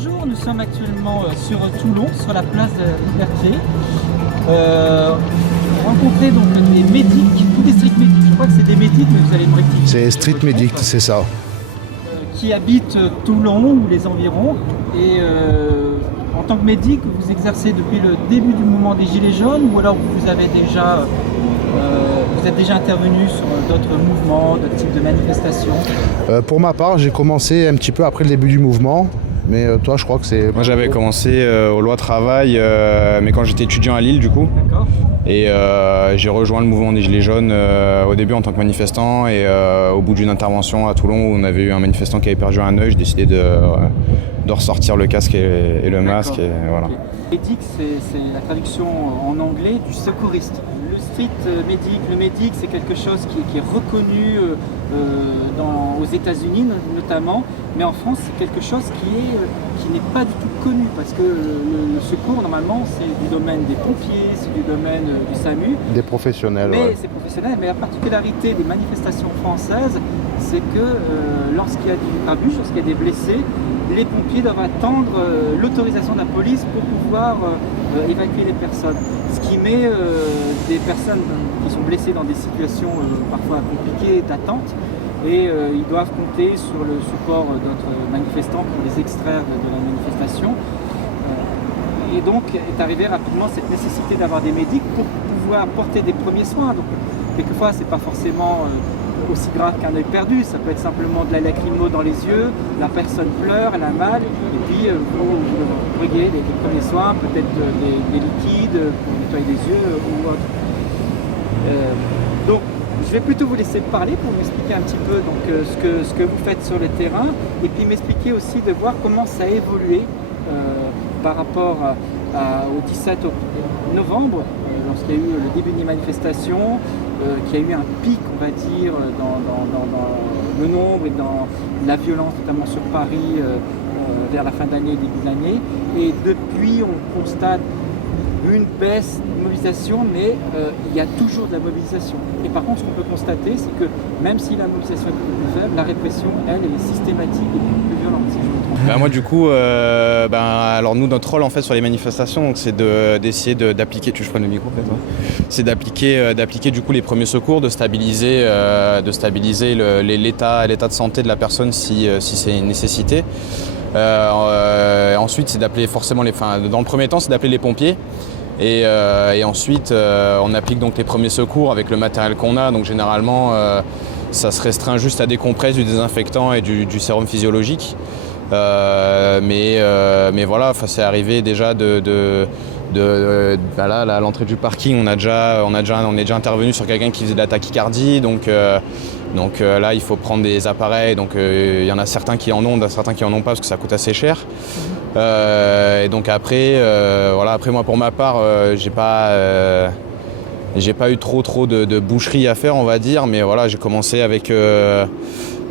Bonjour, nous sommes actuellement sur Toulon, sur la place de Liberté. Rencontrer donc des médics, tous des street médics. Je crois que c'est des médics, mais vous allez me rectifier. C'est street medic, c'est ça. Qui habitent Toulon ou les environs. Et en tant que médic, vous exercez depuis le début du mouvement des Gilets jaunes, ou alors vous êtes déjà intervenu sur d'autres mouvements, d'autres types de manifestations? Pour ma part, j'ai commencé un petit peu après le début du mouvement. Mais toi, je crois que c'est... Moi, j'avais commencé aux lois travail, mais quand j'étais étudiant à Lille, du coup. D'accord. Et j'ai rejoint le mouvement des Gilets jaunes au début en tant que manifestant. Et au bout d'une intervention à Toulon où on avait eu un manifestant qui avait perdu un œil, j'ai décidé de ressortir le casque et le masque. Et voilà. Okay. Médic, c'est la traduction en anglais du secouriste. Le street médic, le médic, c'est quelque chose qui est reconnu aux États-Unis notamment, mais en France, c'est quelque chose qui n'est pas du tout connu, parce que le secours, normalement, c'est du domaine des pompiers, c'est du domaine du SAMU. Des professionnels, Mais ouais. c'est professionnel, mais la particularité des manifestations françaises, c'est que lorsqu'il y a du grabuge, lorsqu'il y a des blessés, les pompiers doivent attendre l'autorisation de la police pour pouvoir évacuer les personnes. Ce qui met des personnes qui sont blessées dans des situations parfois compliquées d'attente, et ils doivent compter sur le support d'autres manifestants pour les extraire de la manifestation. Et donc est arrivée rapidement cette nécessité d'avoir des médics pour pouvoir porter des premiers soins. Donc quelquefois c'est pas forcément aussi grave qu'un œil perdu, ça peut être simplement de la lacrymo dans les yeux, la personne pleure, elle a mal, et puis vous briguez les premiers soins, peut-être des liquides pour nettoyer les yeux ou autre. Donc je vais plutôt vous laisser parler pour m'expliquer un petit peu donc, ce que vous faites sur le terrain, et puis m'expliquer aussi de voir comment ça a évolué par rapport au 17 novembre, lorsqu'il y a eu le début des manifestations, qu'il y a eu un pic, on va dire, dans le nombre et dans la violence, notamment sur Paris, vers la fin de l'année, début de l'année. Et depuis, on constate une baisse de mobilisation, mais il y a toujours de la mobilisation. Et par contre, ce qu'on peut constater, c'est que même si la mobilisation est plus faible, la répression, elle, est systématique et plus violente, si je me trompe. Moi, du coup, alors nous, notre rôle en fait sur les manifestations, donc, c'est d'essayer d'appliquer. Tu veux que je prenne le micro peut-être, ouais. C'est d'appliquer du coup les premiers secours, de stabiliser l'état de santé de la personne si c'est une nécessité. Ensuite, c'est d'appeler forcément dans le premier temps, c'est d'appeler les pompiers. Et ensuite, on applique donc les premiers secours avec le matériel qu'on a. Donc généralement, ça se restreint juste à des compresses, du désinfectant et du sérum physiologique. Mais voilà, c'est arrivé déjà là, à l'entrée du parking, on est déjà intervenu sur quelqu'un qui faisait de la tachycardie. Donc là, il faut prendre des appareils. Donc il y en a certains qui en ont, certains qui en ont pas parce que ça coûte assez cher. Et donc après moi pour ma part, j'ai pas eu trop de boucherie à faire, on va dire. Mais voilà, j'ai commencé avec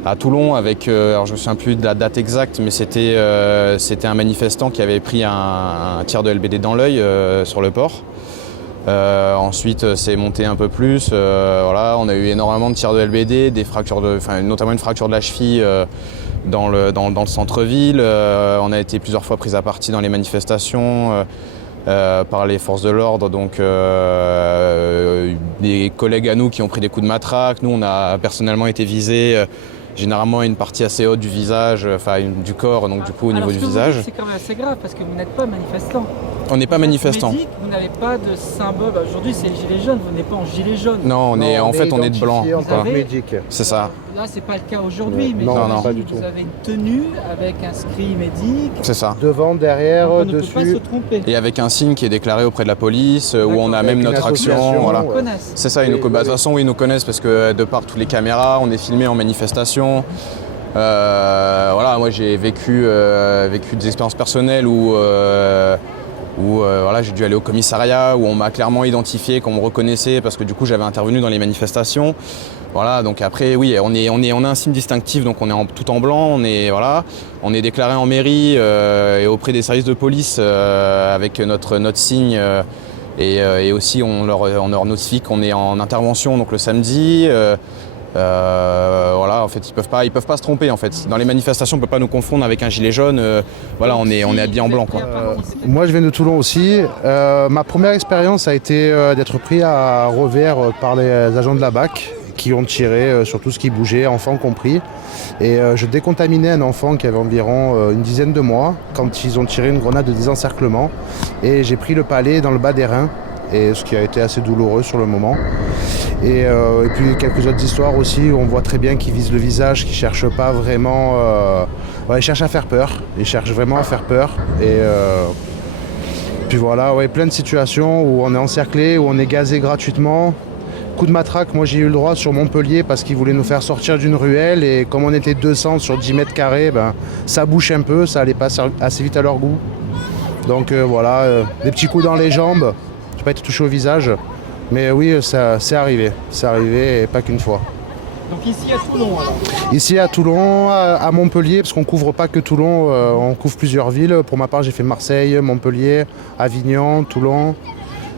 à Toulon avec, alors je me souviens plus de la date exacte, mais c'était un manifestant qui avait pris un tir de LBD dans l'œil sur le port. Ensuite, c'est monté un peu plus. On a eu énormément de tirs de LBD, notamment une fracture de la cheville dans le centre-ville. On a été plusieurs fois pris à partie dans les manifestations par les forces de l'ordre. Donc, des collègues à nous qui ont pris des coups de matraque. Nous, on a personnellement été visés. Généralement une partie assez haute du visage, du corps, donc du coup au niveau du visage. C'est quand même assez grave parce que vous n'êtes pas manifestant. On n'est pas manifestant. Vous n'avez pas de symbole. Aujourd'hui c'est les gilets jaunes, vous n'êtes pas en gilet jaune. Non, on est de blanc. En tant que médic. C'est ça. Là c'est pas le cas aujourd'hui, mais non, pas du tout. Vous avez une tenue avec inscrit médic. C'est ça. Devant, derrière, on ne dessus. peut pas se tromper. Et avec un signe qui est déclaré auprès de la police, où on a même notre action. Voilà. Ils nous connaissent. C'est ça, de toute façon, ils nous connaissent parce que de par toutes les caméras, on est filmé en manifestation. Moi j'ai vécu des expériences personnelles où j'ai dû aller au commissariat, où on m'a clairement identifié, qu'on me reconnaissait parce que du coup j'avais intervenu dans les manifestations. Voilà, donc après oui, on a un signe distinctif, donc on est tout en blanc, on est déclaré en mairie et auprès des services de police avec notre signe. Et aussi on leur notifie qu'on est en intervention donc le samedi. Voilà, en fait, ils peuvent pas se tromper. En fait, dans les manifestations, on peut pas nous confondre avec un gilet jaune. Voilà, on est habillé en blanc, quoi. Moi, je viens de Toulon aussi. Ma première expérience a été d'être pris à revers par les agents de la BAC qui ont tiré sur tout ce qui bougeait, enfants compris. Et je décontaminais un enfant qui avait environ une dizaine de mois quand ils ont tiré une grenade de désencerclement. Et j'ai pris le palais dans le bas des reins, et ce qui a été assez douloureux sur le moment. Et puis quelques autres histoires aussi où on voit très bien qu'ils visent le visage, qu'ils ne cherchent pas vraiment... ils cherchent à faire peur, ils cherchent vraiment à faire peur. Et puis voilà, plein de situations où on est encerclé, où on est gazé gratuitement. Coup de matraque, moi j'ai eu le droit sur Montpellier parce qu'ils voulaient nous faire sortir d'une ruelle, et comme on était 200 sur 10 mètres carrés, ça bouche un peu, ça allait pas assez vite à leur goût. Donc voilà, des petits coups dans les jambes, j'ai pas été touché au visage, mais oui, c'est arrivé et pas qu'une fois. Donc ici à Toulon alors? Ici à Toulon, à Montpellier, parce qu'on couvre pas que Toulon, on couvre plusieurs villes. Pour ma part, j'ai fait Marseille, Montpellier, Avignon, Toulon.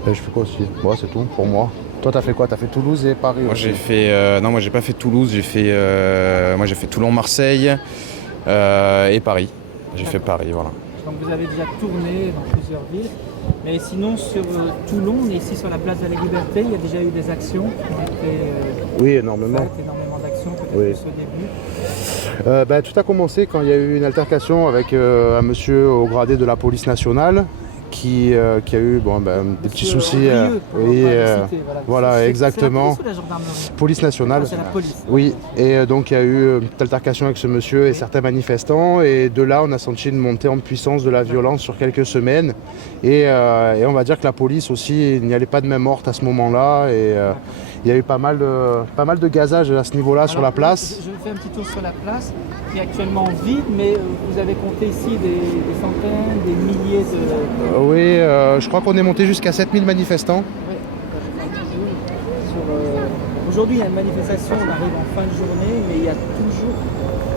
Je fais quoi aussi? Bon, c'est tout pour moi. Toi, t'as fait quoi? T'as fait Toulouse et Paris? Moi, j'ai fait... non, moi, j'ai pas fait Toulouse. J'ai fait Toulon, Marseille et Paris. J'ai fait Paris, voilà. Donc vous avez déjà tourné dans plusieurs villes. Mais sinon, sur Toulon, on est ici sur la place de la Liberté. Il y a déjà eu des actions qui ont été oui, énormément. faites, énormément d'actions, peut-être Oui. plus au début. Tout a commencé quand il y a eu une altercation avec un monsieur au gradé de la police nationale qui a eu des petits soucis. Voilà, exactement. C'est la police ou la gendarmerie? Police nationale. C'est la police. Oui, et donc il y a eu une altercation avec ce monsieur et certains manifestants, et de là on a senti une montée en puissance de la violence sur quelques semaines, et on va dire que la police aussi n'y allait pas de main morte à ce moment-là, et il y a eu pas mal de gazage à ce niveau-là sur la place. Je fais un petit tour sur la place qui est actuellement vide, mais vous avez compté ici des centaines, des milliers de... Oui, je crois qu'on est monté jusqu'à 7000 manifestants. Oui. Aujourd'hui, il y a une manifestation, on arrive en fin de journée, mais il y a toujours...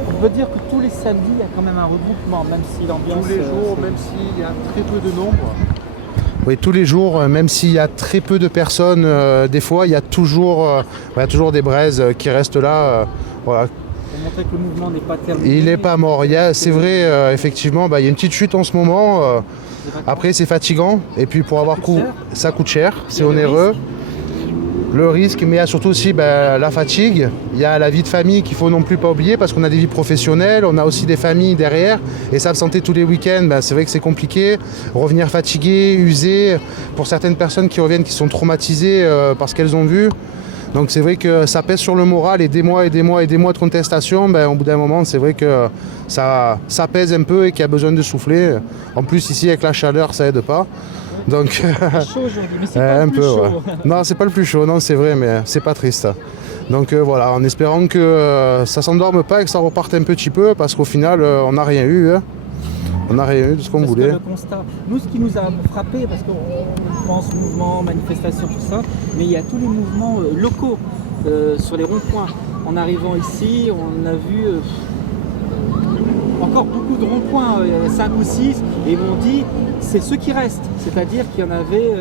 On peut dire que tous les samedis, il y a quand même un regroupement, même si l'ambiance... Tous les jours, même s'il y a très peu de nombre. Oui, tous les jours, même s'il y a très peu de personnes, des fois, il y a toujours des braises qui restent là. Voilà. Pour montrer que le mouvement n'est pas terminé. Il n'est pas mort. C'est vrai, effectivement, il y a une petite chute en ce moment. Après, c'est fatigant. Et puis, pour avoir cours, ça coûte cher, c'est onéreux. Le risque, mais il y a surtout aussi la fatigue. Il y a la vie de famille qu'il ne faut non plus pas oublier, parce qu'on a des vies professionnelles, on a aussi des familles derrière. Et s'absenter tous les week-ends, c'est vrai que c'est compliqué. Revenir fatigué, usé. Pour certaines personnes qui reviennent, qui sont traumatisées par ce qu'elles ont vu. Donc c'est vrai que ça pèse sur le moral, et des mois et des mois et des mois de contestation, au bout d'un moment, c'est vrai que ça pèse un peu et qu'il y a besoin de souffler. En plus, ici, avec la chaleur, ça aide pas. Donc, C'est chaud aujourd'hui, mais c'est pas le plus chaud. Ouais. Non, c'est pas le plus chaud, non, c'est vrai, mais c'est pas triste. Donc voilà, en espérant que ça s'endorme pas et que ça reparte un petit peu, parce qu'au final, on n'a rien eu. On n'a rien eu de ce qu'on voulait. Le constat. Nous, ce qui nous a frappé, parce qu'on pense mouvement, manifestation, tout ça, mais il y a tous les mouvements locaux sur les ronds-points. En arrivant ici, on a vu encore beaucoup de ronds-points, 5 ou 6, et ils m'ont dit c'est ceux qui restent. C'est-à-dire qu'il y en avait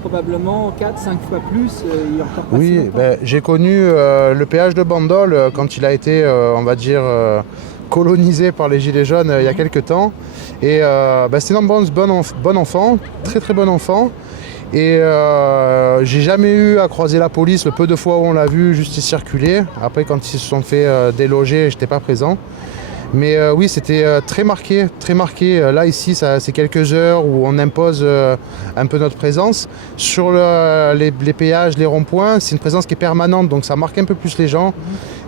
probablement 4-5 fois plus. Il y a encore pas si longtemps. J'ai connu le péage de Bandol quand il a été, on va dire, colonisé par les Gilets jaunes il y a quelques temps. Et c'était un bon enfant, très très bon enfant. Et j'ai jamais eu à croiser la police, le peu de fois où on l'a vu juste y circuler. Après, quand ils se sont fait déloger, j'étais pas présent. Mais oui, c'était très marqué, très marqué. Là, ici, c'est quelques heures où on impose un peu notre présence. Sur les péages, les ronds-points, c'est une présence qui est permanente, donc ça marque un peu plus les gens.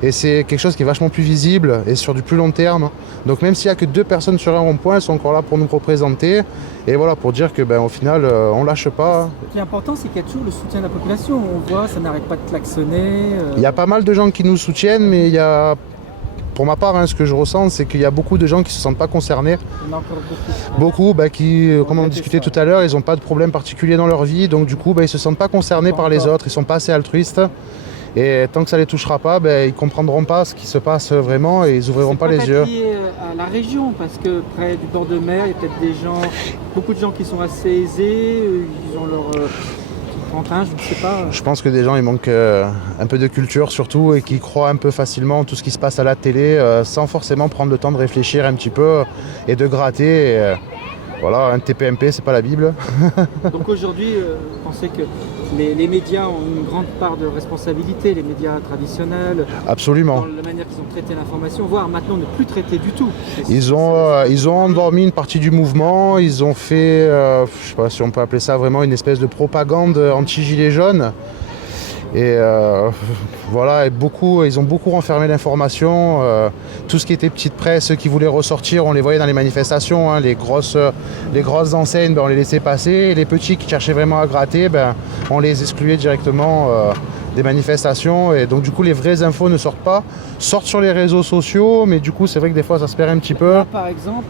Et c'est quelque chose qui est vachement plus visible et sur du plus long terme. Donc même s'il n'y a que 2 personnes sur un rond-point, elles sont encore là pour nous représenter. Et voilà, pour dire que au final, on lâche pas. Ce qui est important, c'est qu'il y a toujours le soutien de la population. On voit, ça n'arrête pas de klaxonner. Il y a pas mal de gens qui nous soutiennent, mais il y a... Pour ma part, ce que je ressens, c'est qu'il y a beaucoup de gens qui ne se sentent pas concernés. Il y en a encore beaucoup. Beaucoup qui, comme on discutait tout à l'heure, ils n'ont pas de problème particulier dans leur vie. Donc du coup, ils ne se sentent pas concernés par les autres. Ils ne sont pas assez altruistes. Et tant que ça ne les touchera pas, ils ne comprendront pas ce qui se passe vraiment et ils n'ouvriront pas les yeux. C'est lié à la région, parce que près du bord de mer, il y a peut-être beaucoup de gens qui sont assez aisés. Ils ont leur Quentin, je ne sais pas. Je pense que des gens, ils manquent un peu de culture surtout et qui croient un peu facilement tout ce qui se passe à la télé sans forcément prendre le temps de réfléchir un petit peu et de gratter. Voilà, un TPMP, c'est pas la Bible. Donc aujourd'hui, vous pensez que les médias ont une grande part de responsabilité, les médias traditionnels, Absolument. dans la manière qu'ils ont traité l'information, voire maintenant ne plus traiter du tout. Ils ont endormi une partie du mouvement, ils ont fait, je sais pas si on peut appeler ça vraiment une espèce de propagande anti-gilets jaunes. Et voilà, ils ont beaucoup renfermé l'information. Tout ce qui était petite presse qui voulait ressortir, on les voyait dans les manifestations. Hein, les grosses enseignes, on les laissait passer. Et les petits qui cherchaient vraiment à gratter, on les excluait directement des manifestations. Et donc du coup, les vraies infos ne sortent pas. Sortent sur les réseaux sociaux, mais du coup, c'est vrai que des fois, ça se perd un petit peu. Là, par exemple,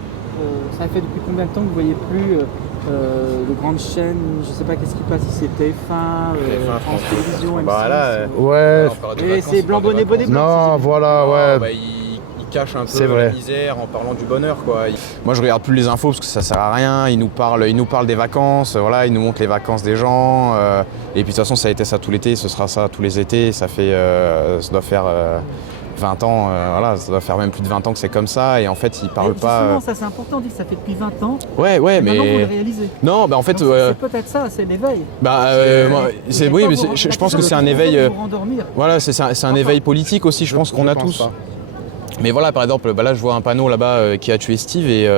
ça fait depuis combien de temps que vous ne voyez plus de grandes chaînes, je ne sais pas qu'est-ce qui passe, si c'est TF1, France Télévisions, M6. Ouais. Et c'est blanc bonnet bonnet blanc. Non, voilà, ouais. Bah, il cache un C'est peu vrai. la misère en parlant du bonheur, quoi. Moi, je regarde plus les infos parce que ça sert à rien. Ils nous parlent des vacances, voilà, ils nous montrent les vacances des gens. Et puis de toute façon, ça a été ça tout l'été, ce sera ça tous les étés. Ça doit faire 20 ans, voilà, ça doit faire même plus de 20 ans que c'est comme ça. Et en fait, ils parlent pas. Justement, ça c'est important, on dit que ça fait depuis 20 ans. Ouais, Et maintenant, vous le mais réalisez. non, bah en fait, Donc, c'est peut-être ça, c'est l'éveil. oui, mais je pense que c'est un éveil. Pour endormir. Voilà, c'est un éveil politique aussi, je pense qu'on a tous. pas. Mais voilà, par exemple, là je vois un panneau là-bas qui a tué Steve et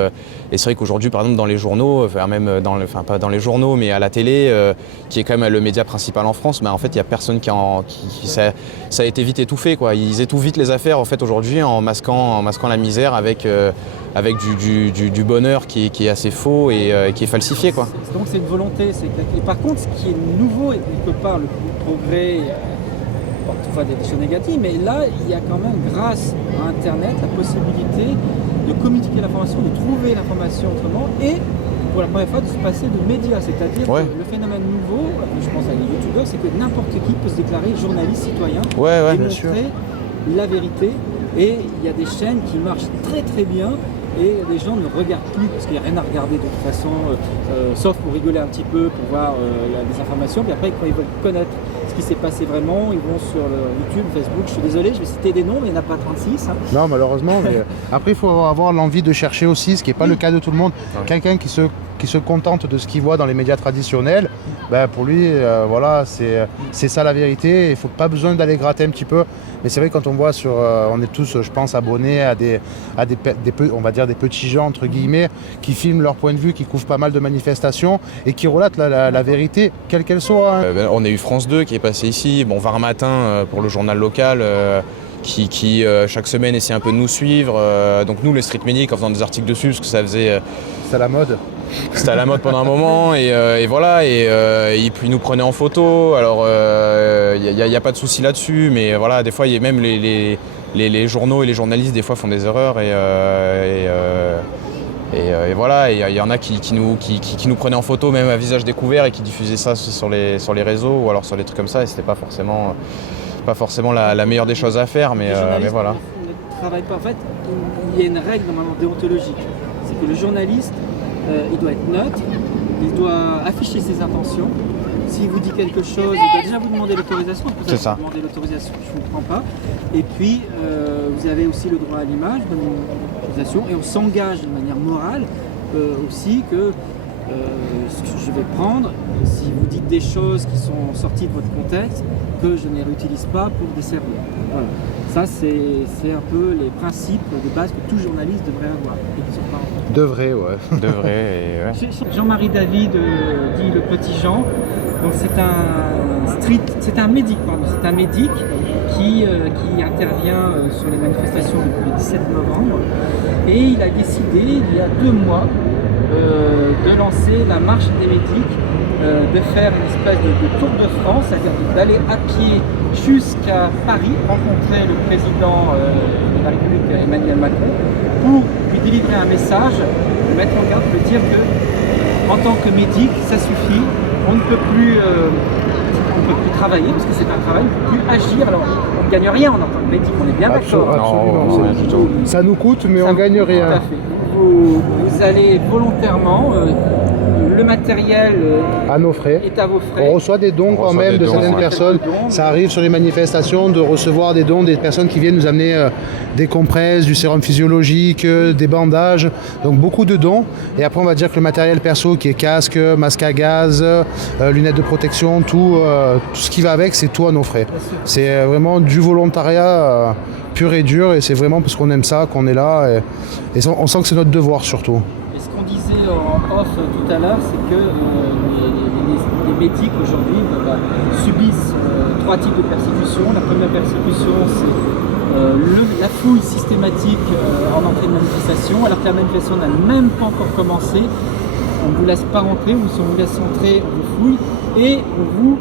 c'est vrai qu'aujourd'hui, par exemple, dans les journaux, pas dans les journaux, mais à la télé, qui est quand même le média principal en France, en fait, il n'y a personne ça a été vite étouffé, quoi. Ils étouffent vite les affaires en fait aujourd'hui en masquant la misère avec du bonheur qui est assez faux et qui est falsifié, quoi. Donc c'est une volonté. Et par contre, ce qui est nouveau et quelque part le progrès. Toutefois des choses négatives, mais là, il y a quand même, grâce à Internet, la possibilité de communiquer l'information, de trouver l'information autrement et, pour la première fois, de se passer de médias. C'est-à-dire que le phénomène nouveau, je pense à les youtubeurs, c'est que n'importe qui peut se déclarer journaliste, citoyen, et montrer la vérité. Et il y a des chaînes qui marchent très très bien et les gens ne regardent plus parce qu'il n'y a rien à regarder de toute façon, sauf pour rigoler un petit peu, pour voir les informations. Puis après, quand ils veulent connaître ce qui s'est passé vraiment, ils vont sur le YouTube, Facebook. Je suis désolé, je vais citer des noms, mais il n'y en a pas 36. Hein. Non, malheureusement. Mais après, il faut avoir l'envie de chercher aussi, ce qui n'est pas le cas de tout le monde. Ouais. Quelqu'un qui se contente de ce qu'il voit dans les médias traditionnels, pour lui, voilà, c'est ça la vérité. Il faut pas besoin d'aller gratter un petit peu. Mais c'est vrai, quand on voit on est tous, je pense, abonnés à on va dire des petits gens, entre guillemets, qui filment leur point de vue, qui couvrent pas mal de manifestations et qui relatent la vérité, quelle qu'elle soit. Hein. On a eu France 2 qui est passé ici, Var Matin pour le journal local, qui chaque semaine essaie un peu de nous suivre. Donc nous, les street medics, en faisant des articles dessus, parce que ça faisait... C'est à la mode. C'était à la mode pendant un moment et voilà, et puis ils nous prenaient en photo. Alors il n'y a pas de souci là-dessus, mais voilà, des fois même les journaux et les journalistes des fois font des erreurs et voilà, et il y en a qui nous prenaient en photo même à visage découvert et qui diffusaient ça sur les réseaux ou alors sur des trucs comme ça, et c'était pas forcément la meilleure des choses à faire, mais voilà. Ne travaille pas. En fait, il y a une règle normalement déontologique, c'est que le journaliste il doit être neutre, il doit afficher ses intentions. S'il vous dit quelque chose, il doit déjà vous demander l'autorisation. C'est ça. Vous demandez l'autorisation, je ne comprends pas. Et puis, vous avez aussi le droit à l'image, de l'autorisation, et on s'engage de manière morale aussi que ce que je vais prendre, si vous dites des choses qui sont sorties de votre contexte, que je ne les réutilise pas pour desservir. Voilà. Ça, c'est un peu les principes de base que tout journaliste devrait avoir et qui sont pas en Devrait, ouais. Devrait, ouais. Jean-Marie David dit le petit Jean. Donc c'est un médic qui intervient sur les manifestations depuis le 17 novembre. Et il a décidé, il y a 2 mois, de lancer la marche des médics, de faire une espèce de tour de France, c'est-à-dire d'aller à pied jusqu'à Paris, rencontrer le président de la République Emmanuel Macron, pour lui délivrer un message, de mettre en garde, de dire que en tant que médic, ça suffit, on ne peut plus travailler, parce que c'est un travail, on ne peut plus agir. Alors on ne gagne rien en tant que médic, on est bien d'accord. Absolument, Non, rien du tout. Ça nous coûte, mais Ça on vous gagne coûte, rien. tout à fait. Vous allez volontairement le matériel À nos frais. est à vos frais. On reçoit des dons On quand reçoit même des de dons, certaines ouais. personnes. Ça arrive sur les manifestations de recevoir des dons des personnes qui viennent nous amener des compresses, du sérum physiologique, des bandages. Donc beaucoup de dons. Et après on va dire que le matériel perso qui est casque, masque à gaz, lunettes de protection, tout ce qui va avec, c'est tout à nos frais. C'est vraiment du volontariat pur et dur et c'est vraiment parce qu'on aime ça qu'on est là et on sent que c'est notre devoir surtout. Et ce qu'on disait en off tout à l'heure, c'est que les médics aujourd'hui subissent 3 types de persécutions. La première persécution, c'est la fouille systématique en entrée de manifestation, alors que la manifestation n'a même pas encore commencé. On ne vous laisse pas rentrer, ou si on vous laisse entrer, on vous fouille et on vous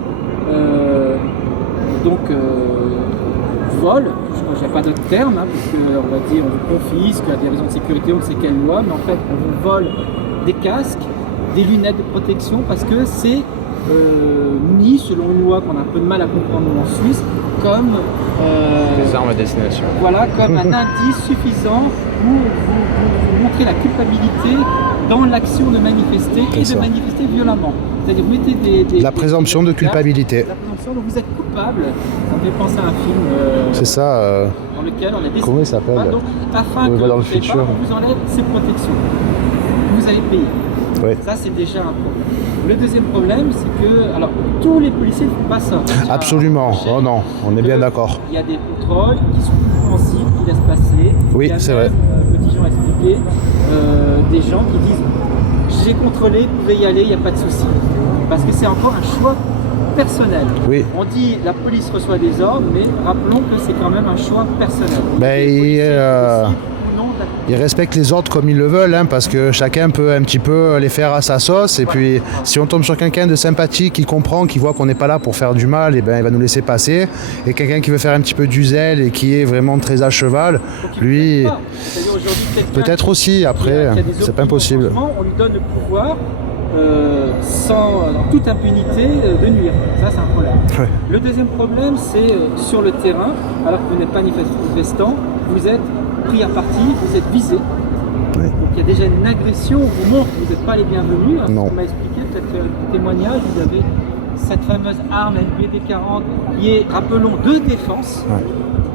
vole. Je n'ai pas d'autre terme, parce qu'on va dire on vous confisque, à des raisons de sécurité, on ne sait quelle loi, mais en fait on vous vole des casques, des lunettes de protection, parce que c'est mis, selon une loi qu'on a un peu de mal à comprendre en Suisse, comme Les armes à destination. voilà, comme un indice suffisant pour vous montrer la culpabilité dans l'action de manifester et ça. de manifester violemment. C'est-à-dire vous mettez La présomption de culpabilité. La présomption, donc vous êtes coupable. Ça me fait penser à un film C'est ça. dans lequel on a décidé. Comment il s'appelle Donc, afin On que va dans le vous ayez futur. pas, on vous enlève ces protections. Vous avez payé. Oui. Ça, c'est déjà un problème. Le deuxième problème, c'est que alors tous les policiers ne font pas ça. Absolument. Oh non, on est bien d'accord. Il y a des contrôles qui sont compréhensibles, qui laissent passer. Oui, Il y a c'est même, vrai. Petit Jean a expliqué, des gens qui disent j'ai contrôlé, vous pouvez y aller, il n'y a pas de souci. Parce que c'est encore un choix personnel. Oui. On dit la police reçoit des ordres, mais rappelons que c'est quand même un choix personnel. Ben, Les policiers décident ou non Ils respectent les ordres comme ils le veulent, parce que chacun peut un petit peu les faire à sa sauce. Et puis, si on tombe sur quelqu'un de sympathique, qui comprend, qui voit qu'on n'est pas là pour faire du mal, et ben, il va nous laisser passer. Et quelqu'un qui veut faire un petit peu du zèle et qui est vraiment très à cheval, lui, C'est-à-dire aujourd'hui, quelqu'un peut-être aussi. qui Après, a des c'est pas opinions impossible. en changement, on lui donne le pouvoir sans toute impunité de nuire. Ça, c'est un problème. Ouais. Le deuxième problème, c'est sur le terrain, alors que vous n'êtes pas manifestant, vous êtes pris à partie, vous êtes visé. Ouais. Donc il y a déjà une agression, on vous montre que vous n'êtes pas les bienvenus. Non. On m'a expliqué, peut-être un témoignage, vous avez cette fameuse arme LBD 40 qui est, rappelons, de défense. Ouais.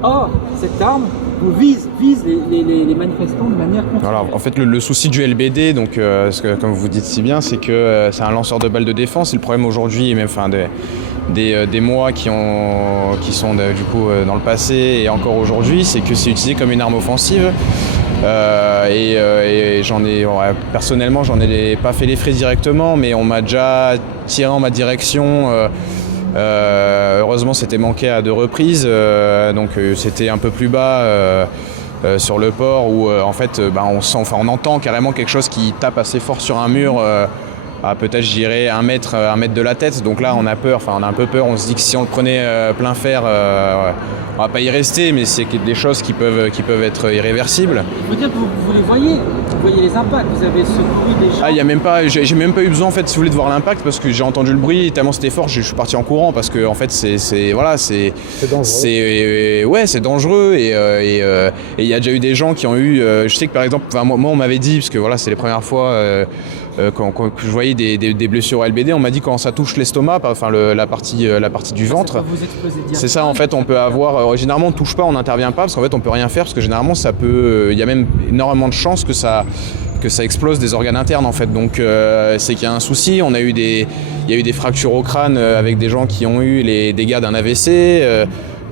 Or, cette arme vous vise les manifestants de manière continue. Alors, en fait, le souci du LBD, donc, comme vous dites si bien, c'est que c'est un lanceur de balles de défense. Et le problème aujourd'hui, et même des mois qui sont du coup dans le passé et encore aujourd'hui, c'est que c'est utilisé comme une arme offensive. Personnellement, j'en ai pas fait les frais directement, mais on m'a déjà tiré en ma direction. Heureusement, c'était manqué à 2 reprises, donc c'était un peu plus bas sur le port où en fait, on entend carrément quelque chose qui tape assez fort sur un mur. À peut-être, je dirais, 1 mètre de la tête. Donc là, on a peur, on a un peu peur. On se dit que si on le prenait plein fer, on va pas y rester, mais c'est des choses qui peuvent être irréversibles. Il faut dire que vous les voyez, vous voyez les impacts, vous avez secouru des gens. Ah, j'ai même pas eu besoin, en fait, si vous voulez, de voir l'impact, parce que j'ai entendu le bruit, tellement c'était fort, je suis parti en courant, parce que en fait, c'est dangereux. C'est dangereux, et il y a déjà eu des gens qui ont eu, je sais que par exemple, moi on m'avait dit, parce que voilà, c'est les premières fois quand je voyais des blessures au LBD, on m'a dit quand ça touche l'estomac, la partie du ventre. Ça peut vous exploser direct. C'est ça, en fait, on peut avoir. Généralement, on ne touche pas, on n'intervient pas, parce qu'en fait, on peut rien faire, parce que généralement, ça peut. Il y a même énormément de chances que ça explose des organes internes, en fait. Donc, c'est qu'il y a un souci. Il y a eu des fractures au crâne avec des gens qui ont eu les dégâts d'un AVC.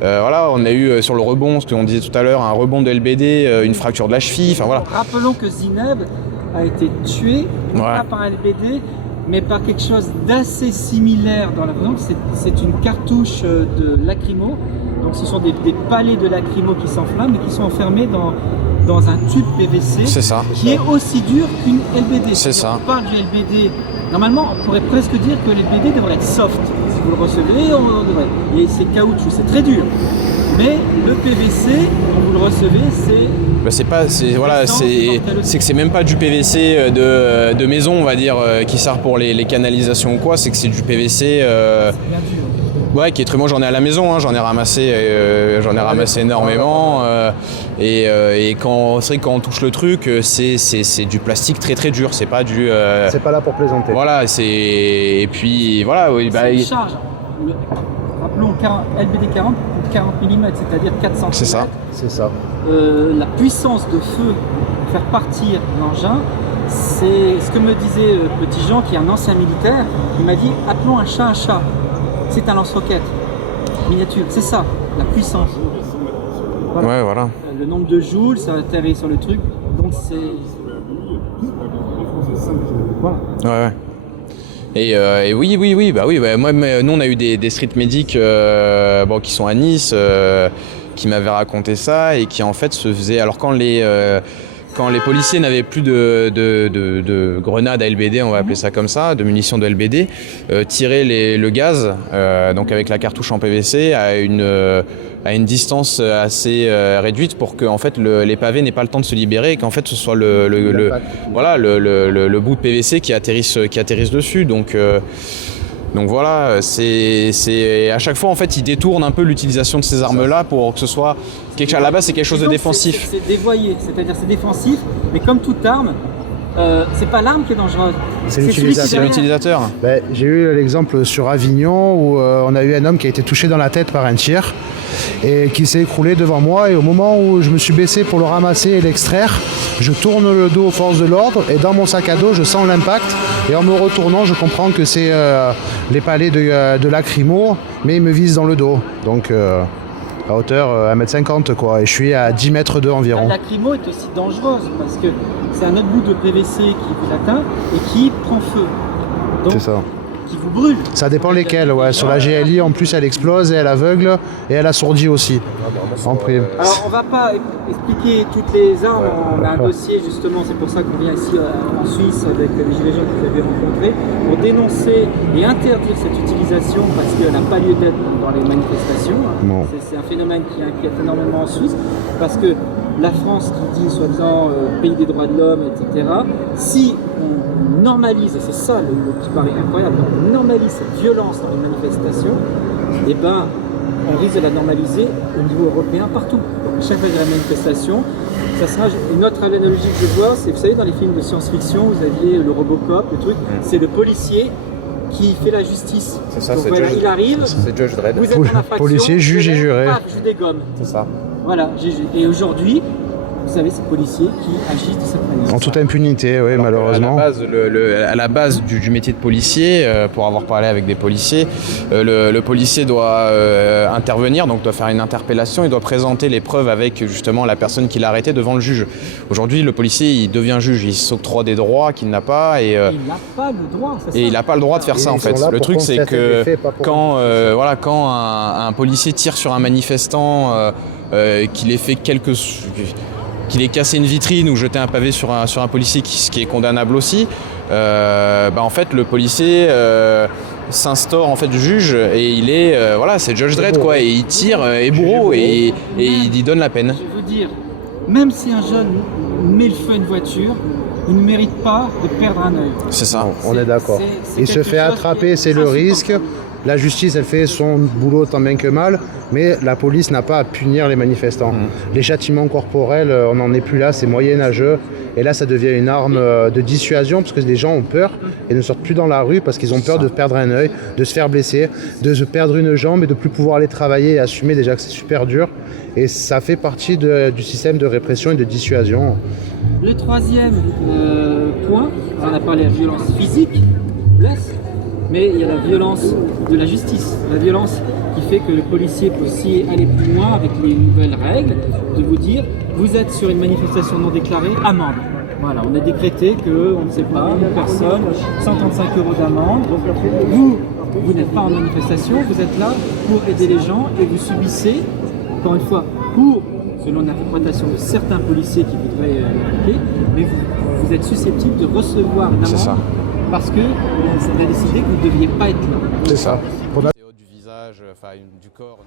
Voilà, on a eu sur le rebond, ce qu'on disait tout à l'heure, un rebond de LBD, une fracture de la cheville. Enfin voilà. Rappelons que Zineb a été tué, non Ouais. pas par un LBD, mais par quelque chose d'assez similaire dans la raison. C'est une cartouche de lacrymo. Donc ce sont des palets de lacrymo qui s'enflamment et qui sont enfermés dans un tube PVC C'est ça. qui est aussi dur qu'une LBD. C'est ça. On parle du LBD. Normalement, on pourrait presque dire que le LBD devrait être soft. Si vous le recevez, on devrait. Et c'est caoutchouc, c'est très dur. Mais le PVC, quand vous le recevez, c'est C'est que c'est même pas du PVC de maison, on va dire, qui sert pour les canalisations ou quoi, c'est que c'est du PVC bien dur. ouais, qui est très. Moi j'en ai à la maison, hein, j'en ai ramassé énormément. Et quand, c'est vrai que quand on touche le truc, c'est du plastique très très dur, c'est pas du... C'est pas là pour plaisanter. Voilà, et puis voilà, oui, C'est une charge. Rappelons LBD 40 pour 40 mm, c'est-à-dire 4 cm. C'est ça. C'est ça. La puissance de feu pour faire partir l'engin, c'est ce que me disait Petit Jean, qui est un ancien militaire. Il m'a dit, appelons un chat un chat. C'est un lance-roquette miniature, c'est ça, la puissance. Voilà. Ouais, voilà. Le nombre de joules, ça atterrit sur le truc, donc c'est... Voilà. Ouais. Et oui, bah oui. Bah, moi, nous, on a eu des street medics qui sont à Nice, qui m'avaient raconté ça et qui en fait se faisaient. Alors quand les policiers n'avaient plus de grenades à LBD, on va appeler ça comme ça, de munitions de LBD, tiraient le gaz, donc avec la cartouche en PVC, à une distance assez réduite pour que en fait, les pavés n'aient pas le temps de se libérer et qu'en fait ce soit le bout de PVC qui atterrisse dessus. Donc voilà, c'est à chaque fois en fait ils détournent un peu l'utilisation de ces armes-là pour que ce soit à la base c'est quelque chose de défensif. C'est dévoyé, c'est-à-dire c'est défensif, mais comme toute arme, c'est pas l'arme qui est dangereuse. C'est l'utilisateur. Ben, j'ai eu l'exemple sur Avignon où on a eu un homme qui a été touché dans la tête par un tir et qui s'est écroulé devant moi, et au moment où je me suis baissé pour le ramasser et l'extraire, je tourne le dos aux forces de l'ordre et dans mon sac à dos je sens l'impact, et en me retournant je comprends que c'est les palets de lacrymo, mais ils me visent dans le dos, donc à hauteur 1m50 quoi, et je suis à 10 mètres d'eux environ. La lacrymo est aussi dangereuse parce que c'est un autre bout de PVC qui vous atteint et qui prend feu. Donc, c'est ça. Qui vous brûle. Ça dépend lesquels, ouais. Sur la GLI, en plus, elle explose et elle aveugle et elle assourdit aussi. En prime. Alors, on va pas expliquer toutes les armes. On a un dossier, justement, c'est pour ça qu'on vient ici en Suisse avec les Gilets jaunes que vous avez rencontrés, pour dénoncer et interdire cette utilisation parce qu'elle n'a pas lieu d'être dans les manifestations. Non. C'est un phénomène qui inquiète énormément en Suisse parce que la France, qui dit soi-disant pays des droits de l'homme, etc., si on normalise, et c'est ça qui paraît incroyable, on normalise cette violence dans les manifestations, eh ben, on risque de la normaliser au niveau européen partout. Donc, chaque fois qu'il y a une manifestation, ça sera une autre analogie que je vois, c'est, vous savez, dans les films de science-fiction, vous aviez le Robocop, le truc, c'est le policier qui fait la justice. C'est ça, donc, c'est voilà, Judge. il arrive, C'est Judge Dredd. vous êtes dans la fraction, Policier, juge et juré. Je dégomme. C'est ça. Voilà, et aujourd'hui, vous savez, c'est le policier qui agit de cette manière. En toute impunité, oui, malheureusement. À la base du métier de policier, pour avoir parlé avec des policiers, le policier doit intervenir, donc doit faire une interpellation, il doit présenter les preuves avec justement la personne qui l'a arrêté devant le juge. Aujourd'hui, le policier, il devient juge, il s'octroie des droits qu'il n'a pas. Et il n'a pas le droit, c'est ça. Et il n'a pas le droit de faire ça, en fait. Le truc, c'est que quand un policier tire sur un manifestant, qu'il ait fait qu'il ait cassé une vitrine ou jeté un pavé sur un policier, ce qui est condamnable aussi, en fait le policier s'instaure en fait juge et il est c'est Judge Dredd quoi, et il tire et bourreau et il donne la peine. Je veux dire, même si un jeune met le feu à une voiture, il ne mérite pas de perdre un œil. C'est ça. On est d'accord. Il se fait attraper, c'est le risque. La justice, elle fait son boulot tant bien que mal, mais la police n'a pas à punir les manifestants. Les châtiments corporels, on n'en est plus là, c'est moyenâgeux. Et là, ça devient une arme de dissuasion, parce que les gens ont peur et ne sortent plus dans la rue parce qu'ils ont peur de perdre un œil, de se faire blesser, de se perdre une jambe et de plus pouvoir aller travailler et assumer déjà que c'est super dur. Et ça fait partie du système de répression et de dissuasion. Le troisième point, on a parlé de la violence physique, blesse. Mais il y a la violence de la justice, la violence qui fait que le policier peut aussi aller plus loin avec les nouvelles règles, de vous dire, vous êtes sur une manifestation non déclarée, amende. Voilà, on a décrété que, on ne sait pas, une personne, 135 € d'amende. Vous n'êtes pas en manifestation, vous êtes là pour aider les gens et vous subissez, encore une fois, selon l'interprétation de certains policiers qui voudraient l'appliquer, mais vous êtes susceptible de recevoir une amende. Parce que ça a décidé que vous ne deviez pas être là. C'est ça. Du visage, du corps.